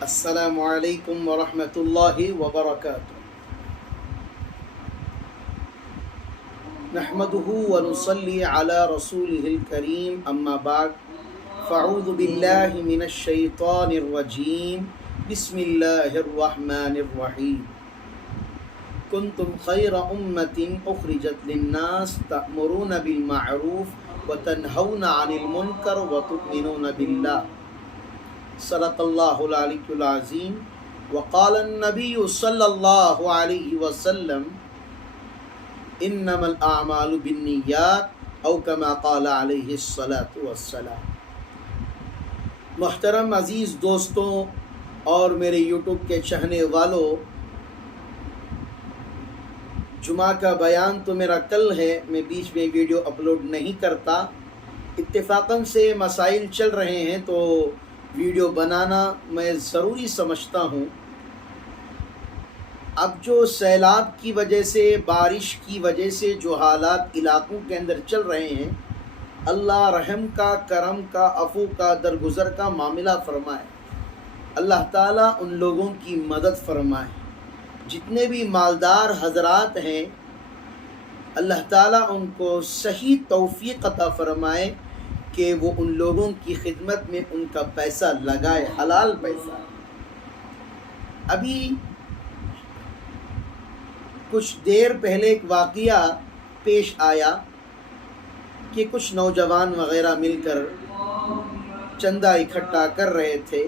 السلام علیکم ورحمۃ اللہ وبرکاتہ۔ نحمده ونصلی علی رسوله الکریم، اما بعد فاعوذ باللہ من الشیطان الرجیم، بسم اللہ الرحمن الرحیم۔ کنتم خیر امۃ اخرجت للناس تأمرون بالمعروف وتنہون عن المنکر وتؤمنون باللہ، صدق اللہ العلی العظیم۔ وقال النبی صلی اللہ علیہ وسلم انما الاعمال بالنیات او کما قال علیہ الصلاۃ والسلام۔ محترم عزیز دوستوں اور میرے یوٹیوب کے چاہنے والوں، جمعہ کا بیان تو میرا کل ہے، میں بیچ میں ویڈیو اپلوڈ نہیں کرتا، اتفاقاً سے مسائل چل رہے ہیں تو ویڈیو بنانا میں ضروری سمجھتا ہوں۔ اب جو سیلاب کی وجہ سے، بارش کی وجہ سے جو حالات علاقوں کے اندر چل رہے ہیں، اللہ رحم کا، کرم کا، عفو کا، درگزر کا معاملہ فرمائے۔ اللہ تعالیٰ ان لوگوں کی مدد فرمائے۔ جتنے بھی مالدار حضرات ہیں، اللہ تعالیٰ ان کو صحیح توفیق عطا فرمائے کہ وہ ان لوگوں کی خدمت میں ان کا پیسہ لگائے، حلال پیسہ۔ ابھی کچھ دیر پہلے ایک واقعہ پیش آیا کہ کچھ نوجوان وغیرہ مل کر چندہ اکٹھا کر رہے تھے،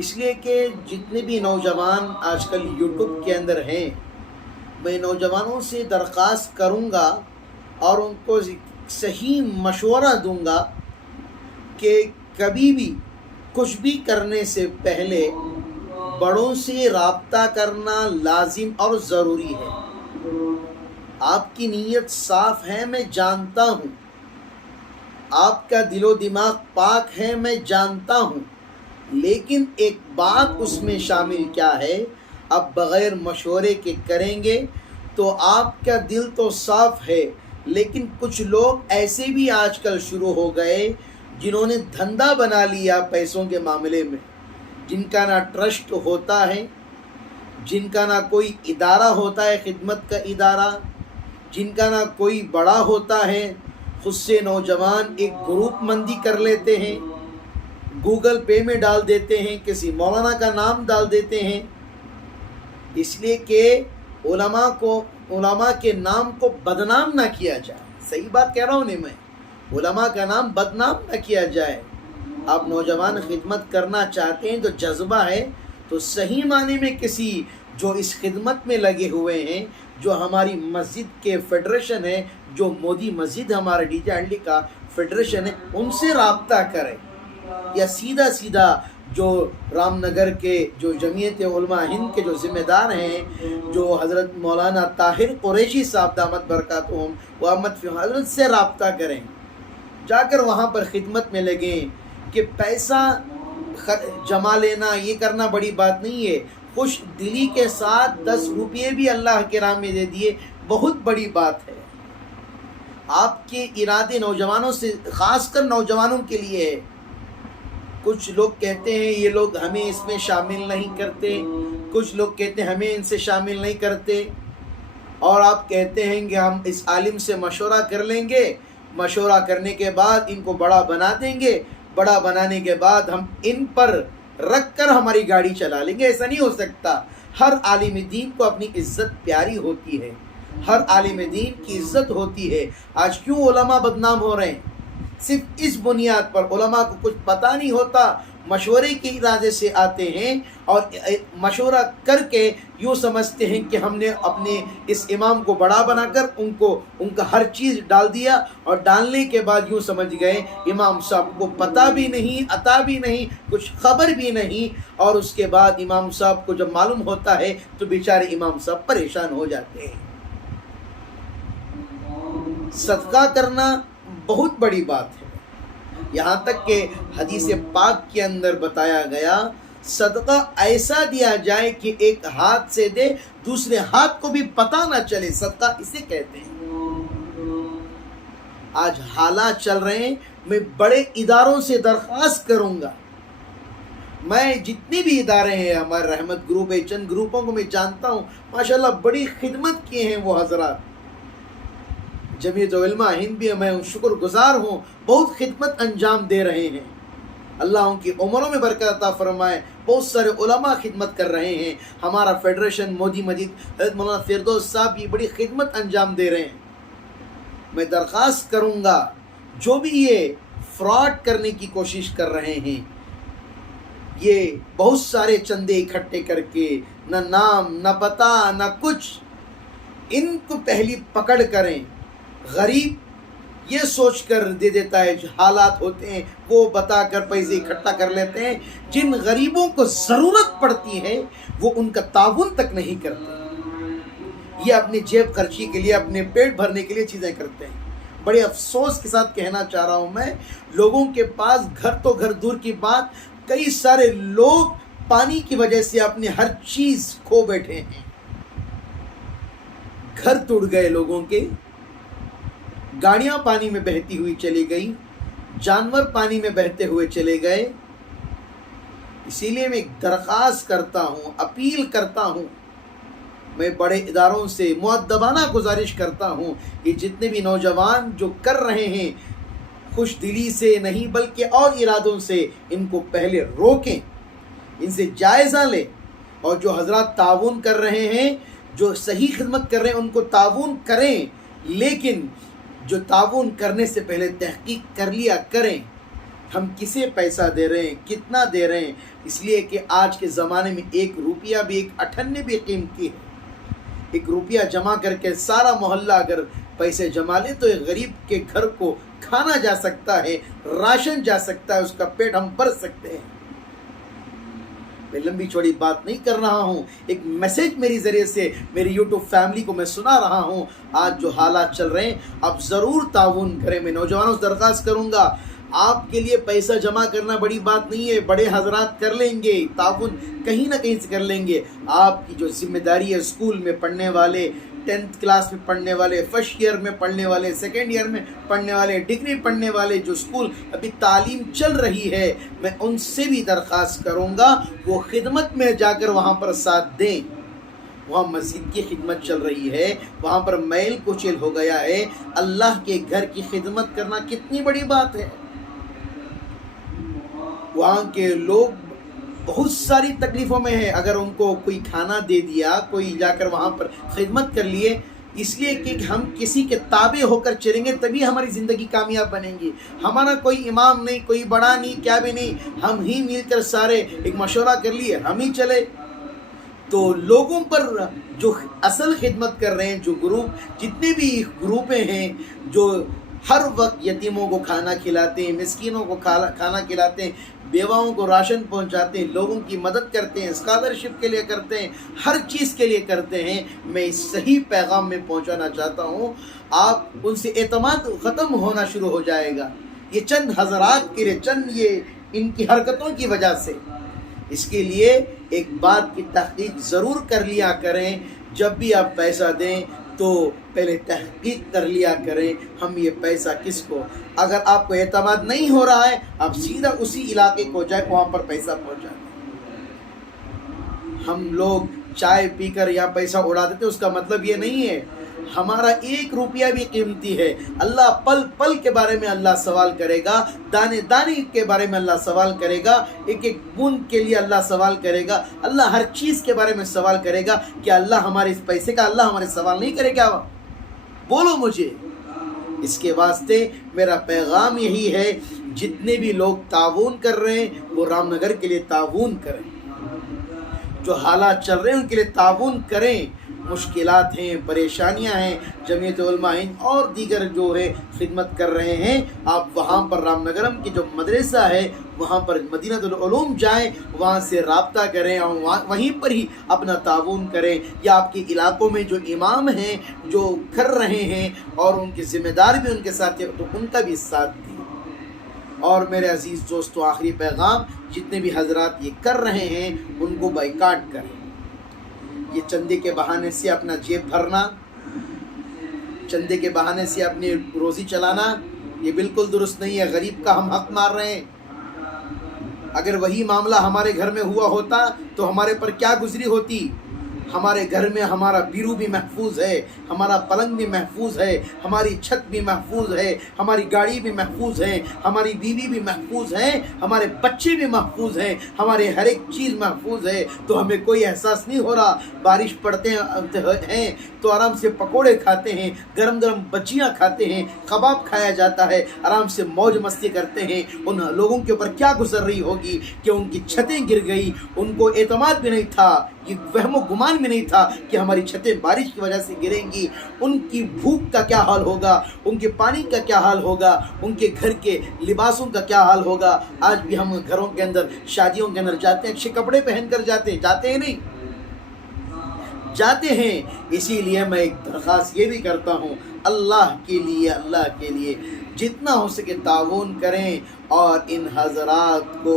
اس لیے کہ جتنے بھی نوجوان آج کل یوٹیوب کے اندر ہیں، میں نوجوانوں سے درخواست کروں گا اور ان کو صحیح مشورہ دوں گا کہ کبھی بھی کچھ بھی کرنے سے پہلے بڑوں سے رابطہ کرنا لازم اور ضروری ہے۔ آپ کی نیت صاف ہے، میں جانتا ہوں، آپ کا دل و دماغ پاک ہے، میں جانتا ہوں، لیکن ایک بات اس میں شامل کیا ہے، آپ بغیر مشورے کے کریں گے تو آپ کا دل تو صاف ہے، لیکن کچھ لوگ ایسے بھی آج کل شروع ہو گئے جنہوں نے دھندا بنا لیا پیسوں کے معاملے میں، جن کا نہ ٹرسٹ ہوتا ہے، جن کا نہ کوئی ادارہ ہوتا ہے، خدمت کا ادارہ، جن کا نہ کوئی بڑا ہوتا ہے، خود سے نوجوان ایک گروپ مندی کر لیتے ہیں، گوگل پے میں ڈال دیتے ہیں، کسی مولانا کا نام ڈال دیتے ہیں، اس لیے کہ علماء کے نام کو بدنام نہ کیا جائے۔ صحیح بات کہہ رہا ہوں نہیں میں، علماء کا نام بدنام نہ کیا جائے۔ آپ نوجوان خدمت کرنا چاہتے ہیں تو جذبہ ہے تو صحیح معنی میں کسی جو اس خدمت میں لگے ہوئے ہیں، جو ہماری مسجد کے فیڈریشن ہے، جو مودی مسجد ہمارا ڈی جے ہنڈی کا فیڈریشن ہے، ان سے رابطہ کریں، یا سیدھا جو رام نگر کے جو جمعیت علماء ہند کے جو ذمہ دار ہیں، جو حضرت مولانا طاہر قریشی صاحب دامت برکاتہم و احمد فی حضرت سے رابطہ کریں، جا کر وہاں پر خدمت میں لگیں۔ کہ پیسہ جمع لینا یہ کرنا بڑی بات نہیں ہے، خوش دلی کے ساتھ 10 روپئے بھی اللہ کے راہ میں دے دیے، بہت بڑی بات ہے۔ آپ کے ارادے نوجوانوں سے، خاص کر نوجوانوں کے لیے ہے۔ کچھ لوگ کہتے ہیں یہ لوگ ہمیں اس میں شامل نہیں کرتے، کچھ لوگ کہتے ہیں ہمیں ان سے شامل نہیں کرتے، اور آپ کہتے ہیں کہ ہم اس عالم سے مشورہ کر لیں گے، مشورہ کرنے کے بعد ان کو بڑا بنا دیں گے، بڑا بنانے کے بعد ہم ان پر رکھ کر ہماری گاڑی چلا لیں گے۔ ایسا نہیں ہو سکتا۔ ہر عالم دین کو اپنی عزت پیاری ہوتی ہے، ہر عالم دین کی عزت ہوتی ہے۔ آج کیوں علماء بدنام ہو رہے ہیں؟ صرف اس بنیاد پر علماء کو کچھ پتہ نہیں ہوتا، مشورے کے ارادے سے آتے ہیں اور مشورہ کر کے یوں سمجھتے ہیں کہ ہم نے اپنے اس امام کو بڑا بنا کر ان کا ہر چیز ڈال دیا، اور ڈالنے کے بعد یوں سمجھ گئے امام صاحب کو پتہ بھی نہیں، عطا بھی نہیں، کچھ خبر بھی نہیں، اور اس کے بعد امام صاحب کو جب معلوم ہوتا ہے تو بیچارے امام صاحب پریشان ہو جاتے ہیں۔ صدقہ کرنا بہت بڑی بات ہے، یہاں تک کہ حدیث پاک کے اندر بتایا گیا صدقہ ایسا دیا جائے کہ ایک ہاتھ سے دے دوسرے ہاتھ کو بھی پتہ نہ چلے، صدقہ اسے کہتے ہیں۔ آج حالات چل رہے ہیں، میں بڑے اداروں سے درخواست کروں گا میں جتنے بھی ادارے ہیں ہمارے رحمت گروپ ہے چند گروپوں کو میں جانتا ہوں ماشاءاللہ بڑی خدمت کیے ہیں وہ حضرات. جمعیت علماء ہند بھی میں شکر گزار ہوں بہت خدمت انجام دے رہے ہیں. اللہ ان کی عمروں میں برکت عطا فرمائے. بہت سارے علماء خدمت کر رہے ہیں. ہمارا فیڈریشن مودی مسجد حضرت مولانا فردوس صاحب بھی بڑی خدمت انجام دے رہے ہیں. میں درخواست کروں گا جو بھی یہ فراڈ کرنے کی کوشش کر رہے ہیں یہ بہت سارے چندے اکٹھے کر کے نہ نام نہ پتہ نہ کچھ ان کو پہلی پکڑ کریں. غریب یہ سوچ کر دے دیتا ہے جو حالات ہوتے ہیں وہ بتا کر پیسے اکٹھا کر لیتے ہیں. جن غریبوں کو ضرورت پڑتی ہے وہ ان کا تعاون تک نہیں کرتے. یہ اپنی جیب خرچی کے لیے اپنے پیٹ بھرنے کے لیے چیزیں کرتے ہیں. بڑے افسوس کے ساتھ کہنا چاہ رہا ہوں میں لوگوں کے پاس گھر تو گھر دور کی بات کئی سارے لوگ پانی کی وجہ سے اپنی ہر چیز کھو بیٹھے ہیں. گھر ٹوٹ گئے لوگوں کے, گاڑیاں پانی میں بہتی ہوئی چلی گئی, جانور پانی میں بہتے ہوئے چلے گئے. اسی لیے میں درخواست کرتا ہوں, اپیل کرتا ہوں, میں بڑے اداروں سے مؤدبانہ گزارش کرتا ہوں کہ جتنے بھی نوجوان جو کر رہے ہیں خوش دلی سے نہیں بلکہ اور ارادوں سے ان کو پہلے روکیں, ان سے جائزہ لیں. اور جو حضرات تعاون کر رہے ہیں جو صحیح خدمت کر رہے ہیں ان کو تعاون کریں, لیکن جو تعاون کرنے سے پہلے تحقیق کر لیا کریں ہم کسے پیسہ دے رہے ہیں, کتنا دے رہے ہیں. اس لیے کہ آج کے زمانے میں 1 روپیہ بھی 1 اٹھنے بھی قیمتی ہے. 1 روپیہ جمع کر کے سارا محلہ اگر پیسے جمع لے تو ایک غریب کے گھر کو کھانا جا سکتا ہے, راشن جا سکتا ہے, اس کا پیٹ ہم بھر سکتے ہیں. میں لمبی چوڑی بات نہیں کر رہا ہوں, ایک میسج میری ذریعے سے میری یوٹیوب فیملی کو میں سنا رہا ہوں. آج جو حالات چل رہے ہیں آپ ضرور تعاون کریں. میں نوجوانوں سے درخواست کروں گا آپ کے لیے پیسہ جمع کرنا بڑی بات نہیں ہے, بڑے حضرات کر لیں گے, تعاون کہیں نہ کہیں سے کر لیں گے. آپ کی جو ذمہ داری ہے اسکول میں پڑھنے والے, 10th کلاس میں پڑھنے والے, فرسٹ ایئر میں پڑھنے والے, سیکنڈ ایئر میں پڑھنے والے, ڈگری پڑھنے والے, جو اسکول ابھی تعلیم چل رہی ہے میں ان سے بھی درخواست کروں گا وہ خدمت میں جا کر وہاں پر ساتھ دیں. وہاں مسجد کی خدمت چل رہی ہے, وہاں پر میل کچیل ہو گیا ہے. اللہ کے گھر کی خدمت کرنا کتنی بڑی بات ہے. وہاں کے لوگ بہت ساری تکلیفوں میں ہیں. اگر ان کو کوئی کھانا دے دیا, کوئی جا کر وہاں پر خدمت کر لیے, اس لیے کہ ہم کسی کے تابع ہو کر چلیں گے تبھی ہماری زندگی کامیاب بنیں گی. ہمارا کوئی امام نہیں, کوئی بڑا نہیں, کیا بھی نہیں, ہم ہی مل کر سارے ایک مشورہ کر لیے ہم ہی چلے تو لوگوں پر جو اصل خدمت کر رہے ہیں, جو گروپ جتنے بھی گروپیں ہیں جو ہر وقت یتیموں کو کھانا کھلاتے ہیں, مسکینوں کو کھانا کھلاتے ہیں, بیواؤں کو راشن پہنچاتے ہیں, لوگوں کی مدد کرتے ہیں, اسکالرشپ کے لیے کرتے ہیں, ہر چیز کے لیے کرتے ہیں. میں اس صحیح پیغام میں پہنچانا چاہتا ہوں. آپ ان سے اعتماد ختم ہونا شروع ہو جائے گا یہ چند حضرات کے لیے, چند یہ ان کی حرکتوں کی وجہ سے. اس کے لیے ایک بات کی تحقیق ضرور کر لیا کریں. جب بھی آپ پیسہ دیں تو پہلے تحقیق کر لیا کریں ہم یہ پیسہ کس کو. اگر آپ کو اعتماد نہیں ہو رہا ہے آپ سیدھا اسی علاقے کو جائے, وہاں پر پیسہ پہنچا دیں. ہم لوگ چائے پی کر یا پیسہ اڑا دیتے, اس کا مطلب یہ نہیں ہے. ہمارا 1 روپیہ بھی قیمتی ہے. اللہ پل پل کے بارے میں اللہ سوال کرے گا, دانے دانے کے بارے میں اللہ سوال کرے گا, ایک ایک بوند کے لیے اللہ سوال کرے گا. اللہ ہر چیز کے بارے میں سوال کرے گا. کیا اللہ ہمارے اس پیسے کا اللہ ہمارے سوال نہیں کرے گا؟ بولو مجھے. اس کے واسطے میرا پیغام یہی ہے, جتنے بھی لوگ تعاون کر رہے ہیں وہ رام نگر کے لیے تعاون کریں. جو حالات چل رہے ہیں ان کے لیے تعاون کریں. مشکلات ہیں, پریشانیاں ہیں, جمعیت علماء ہند اور دیگر جو ہے خدمت کر رہے ہیں. آپ وہاں پر رام نگرم کی جو مدرسہ ہے وہاں پر مدینہ العلوم جائیں, وہاں سے رابطہ کریں اور وہیں پر ہی اپنا تعاون کریں. یا آپ کے علاقوں میں جو امام ہیں جو کر رہے ہیں اور ان کے ذمہ دار بھی ان کے ساتھ ہیں تو ان کا بھی ساتھ دیں. اور میرے عزیز دوستو, آخری پیغام, جتنے بھی حضرات یہ کر رہے ہیں ان کو بائیکاٹ کریں. یہ چندے کے بہانے سے اپنا جیب بھرنا, چندے کے بہانے سے اپنی روزی چلانا, یہ بالکل درست نہیں ہے. غریب کا ہم حق مار رہے ہیں. اگر وہی معاملہ ہمارے گھر میں ہوا ہوتا تو ہمارے پر کیا گزری ہوتی. ہمارے گھر میں ہمارا بیرو بھی محفوظ ہے، ہمارا پلنگ بھی محفوظ ہے، ہماری چھت بھی محفوظ ہے، ہماری گاڑی بھی محفوظ ہے، ہماری بیوی بھی محفوظ ہے، ہمارے بچے بھی محفوظ ہیں، ہمارے ہر ایک چیز محفوظ ہے. تو ہمیں کوئی احساس نہیں ہو رہا. بارش پڑتے ہیں تو آرام سے پکوڑے کھاتے ہیں، گرم گرم بچیاں کھاتے ہیں، کباب کھایا جاتا ہے، آرام سے موج مستی کرتے ہیں. ان لوگوں کے اوپر کیا گزر رہی ہوگی کہ ان کی چھتیں گر گئی. ان کو اعتماد بھی نہیں تھا، یہ وہم و گمان بھی نہیں تھا کہ ہماری چھتیں بارش کی وجہ سے گریں گی. ان کی بھوک کا کیا حال ہوگا، ان کے پانی کا کیا حال ہوگا، ان کے گھر کے لباسوں کا کیا حال ہوگا. آج بھی ہم گھروں کے اندر شادیوں کے اندر جاتے ہیں، اچھے کپڑے پہن کر جاتے ہیں نہیں جاتے ہیں. اسی لیے میں ایک درخواست یہ بھی کرتا ہوں، اللہ کے لیے جتنا ہو سکے تعاون کریں. اور ان حضرات کو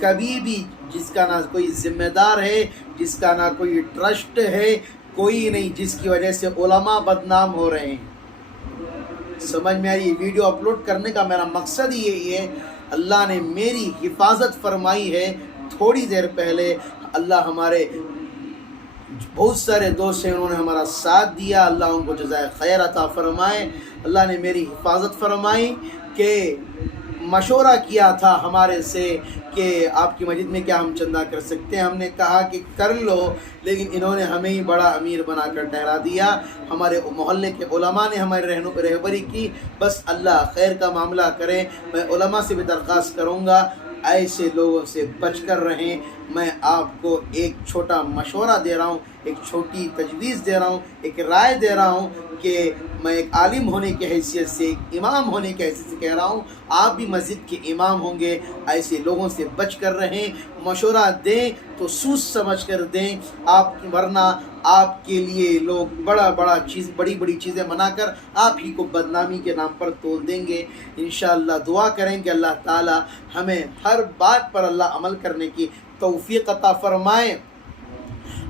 کبھی بھی، جس کا نہ کوئی ذمہ دار ہے، جس کا نہ کوئی ٹرسٹ ہے، کوئی نہیں، جس کی وجہ سے علماء بدنام ہو رہے ہیں. سمجھ میں آ رہی ہے؟ ویڈیو اپلوڈ کرنے کا میرا مقصد ہی یہی ہے. اللہ نے میری حفاظت فرمائی ہے. تھوڑی دیر پہلے اللہ ہمارے بہت سارے دوست ہیں، انہوں نے ہمارا ساتھ دیا، اللہ ان کو جزائے خیر عطا فرمائے. اللہ نے میری حفاظت فرمائی کہ مشورہ کیا تھا ہمارے سے کہ آپ کی مسجد میں کیا ہم چندہ کر سکتے ہیں. ہم نے کہا کہ کر لو، لیکن انہوں نے ہمیں ہی بڑا امیر بنا کر ٹھہرا دیا. ہمارے محلے کے علماء نے ہماری رہبری کی. بس اللہ خیر کا معاملہ کریں. میں علماء سے بھی درخواست کروں گا ایسے لوگوں سے بچ کر رہیں. میں آپ کو ایک چھوٹا مشورہ دے رہا ہوں، ایک چھوٹی تجویز دے رہا ہوں، ایک رائے دے رہا ہوں کہ میں ایک عالم ہونے کی حیثیت سے، ایک امام ہونے کی حیثیت سے کہہ رہا ہوں. آپ بھی مسجد کے امام ہوں گے، ایسے لوگوں سے بچ کر رہیں. مشورہ دیں تو سوچ سمجھ کر دیں. ورنہ آپ کے لیے لوگ بڑی بڑی چیزیں بنا کر آپ ہی کو بدنامی کے نام پر تول دیں گے. انشاءاللہ دعا کریں کہ اللہ تعالی ہمیں ہر بات پر اللہ عمل کرنے کی توفیق عطا فرمائے.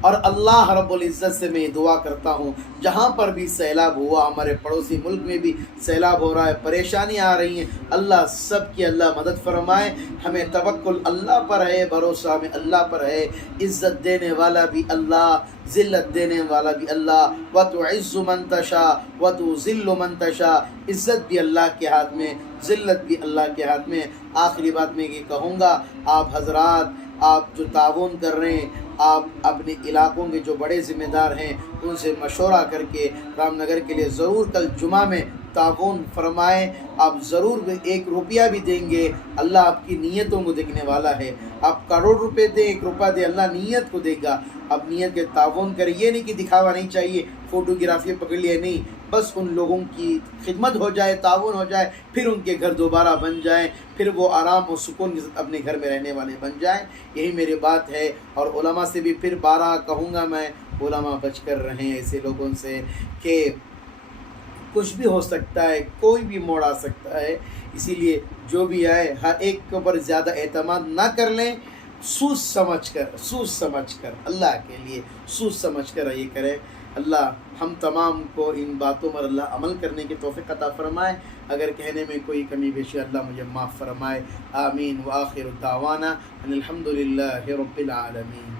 اور اللہ رب العزت سے میں دعا کرتا ہوں، جہاں پر بھی سیلاب ہوا، ہمارے پڑوسی ملک میں بھی سیلاب ہو رہا ہے، پریشانیاں آ رہی ہیں، اللہ سب کی اللہ مدد فرمائے. ہمیں توکل اللہ پر ہے، بھروسہ ہمیں اللہ پر ہے. عزت دینے والا بھی اللہ، ذلت دینے والا بھی اللہ. وَتُعِزُّ مَن تَشَاءُ وَتُذِلُّ مَن تَشَاءُ. عزت بھی اللہ کے ہاتھ میں، ذلت بھی اللہ کے ہاتھ میں. آخری بات میں یہ کہوں گا، آپ حضرات، آپ جو تعاون کر رہے ہیں، آپ اپنے علاقوں کے جو بڑے ذمہ دار ہیں ان سے مشورہ کر کے رام نگر کے لیے ضرور کل جمعہ میں تعاون فرمائیں. آپ ضرور 1 روپیہ بھی دیں گے، اللہ آپ کی نیتوں کو دیکھنے والا ہے. آپ کروڑ روپے دیں، 1 روپیہ دیں، اللہ نیت کو دے گا. آپ نیت کے تعاون کریں. یہ نہیں کہ دکھاوا نہیں چاہیے، فوٹوگرافی پکڑ لیے نہیں، بس ان لوگوں کی خدمت ہو جائے، تعاون ہو جائے، پھر ان کے گھر دوبارہ بن جائیں، پھر وہ آرام و سکون کے ساتھ اپنے گھر میں رہنے والے بن جائیں. یہی میری بات ہے. اور علماء سے بھی پھر بارہ کہوں گا میں، علماء بچ کر رہیں ایسے لوگوں سے کہ کچھ بھی ہو سکتا ہے، کوئی بھی موڑ آ سکتا ہے. اسی لیے جو بھی آئے ہر ایک کے اوپر زیادہ اعتماد نہ کر لیں. سوچ سمجھ کر اللہ کے لیے سوچ سمجھ کر یہ کریں. اللہ ہم تمام کو ان باتوں پر اللہ عمل کرنے کی توفیق عطا فرمائے. اگر کہنے میں کوئی کمی بیشی اللہ مجھے معاف فرمائے. آمین. وآخر دعوانا ان الحمد للہ رب العالمین.